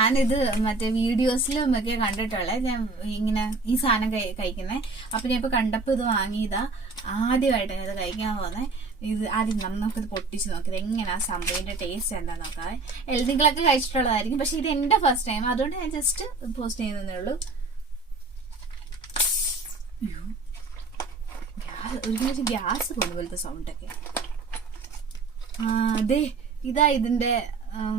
ഞാനിത് മറ്റേ വീഡിയോസിലും ഒക്കെ കണ്ടിട്ടുള്ളത്. ഞാൻ ഇങ്ങനെ ഈ സാധനം കഴിക്കുന്നേ. അപ്പൊ ഞാൻ ഇപ്പൊ കണ്ടപ്പോ ഇത് വാങ്ങിയതാ. ആദ്യമായിട്ട് ഇത് കഴിക്കാൻ പോകുന്നത്. ഇത് ആദ്യം നമുക്കിത് പൊട്ടിച്ച് നോക്കിയത് എങ്ങനെയാ സംഭവത്തിന്റെ ടേസ്റ്റ് എന്താ നോക്കാതെ. നിങ്ങളൊക്കെ കഴിച്ചിട്ടുള്ളതായിരിക്കും, പക്ഷെ ഇത് എന്റെ ഫസ്റ്റ് ടൈം, അതുകൊണ്ട് ഞാൻ ജസ്റ്റ് പോസ്റ്റ് ചെയ്യുന്നതേ ഉള്ളൂ. ഒരു ഗ്യാസ് പോകുന്ന പോലത്തെ സൗണ്ടൊക്കെ. അതെ, ഇതാ ഇതിന്റെ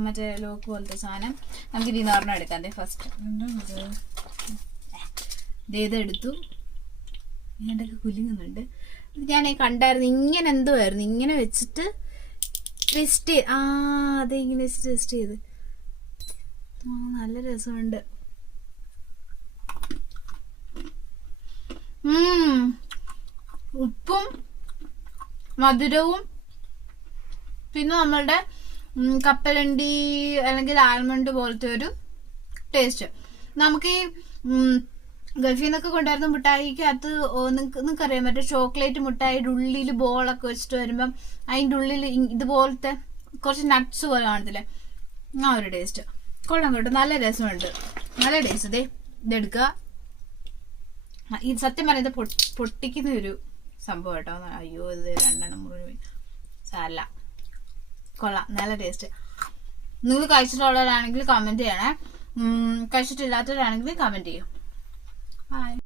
മറ്റേ ലോക്ക് പോലത്തെ സാധനം. നമുക്ക് ഇതിന്ന് ഒരെണ്ണം എടുക്കാം. ഫസ്റ്റ് ഇതെടുത്തു. ഇതിൻ്റെയൊക്കെ കുലുങ്ങുന്നുണ്ട്. ഞാൻ കണ്ടായിരുന്നു ഇങ്ങനെ എന്തോ ആയിരുന്നു, ഇങ്ങനെ വെച്ചിട്ട് ടെസ്റ്റ് ചെയ്ത്. അതെ, ഇങ്ങനെ ടെസ്റ്റ് ചെയ്ത്. നല്ല രസമുണ്ട്. ഉപ്പും മധുരവും പിന്നെ നമ്മളുടെ കപ്പലണ്ടി അല്ലെങ്കിൽ ആൽമണ്ട് പോലത്തെ ഒരു ടേസ്റ്റ്. നമുക്ക് ഈ ഗൾഫിൽ നിന്നൊക്കെ കൊണ്ടുവരുന്ന മിഠായിക്കകത്ത് നിങ്ങൾക്കറിയാം, മറ്റേ ചോക്ലേറ്റ് മിഠായിയുടെ ഉള്ളിൽ ബോളൊക്കെ വെച്ചിട്ട് വരുമ്പം അതിൻ്റെ ഉള്ളിൽ ഇതുപോലത്തെ കുറച്ച് നട്ട്സ് പോലെ കാണത്തില്ലേ, ആ ഒരു ടേസ്റ്റ്. കൊള്ളാം കേട്ടോ, നല്ല രസമുണ്ട്, നല്ല ടേസ്റ്റ്. ഇതെടുക്കുക. ഇത് സത്യം പറയുന്നത് പൊട്ടിക്കുന്ന ഒരു സംഭവം കേട്ടോ. അയ്യോ, ഇത് 2 എണ്ണം മുഴുവൻ സാല. കൊള്ളാം, നല്ല ടേസ്റ്റ്. നിങ്ങൾ കഴിച്ചിട്ടുള്ളവരാണെങ്കിൽ കമന്റ് ചെയ്യണേ, കഴിച്ചിട്ടില്ലാത്തവരാണെങ്കിൽ കമന്റ് ചെയ്യും. Bye.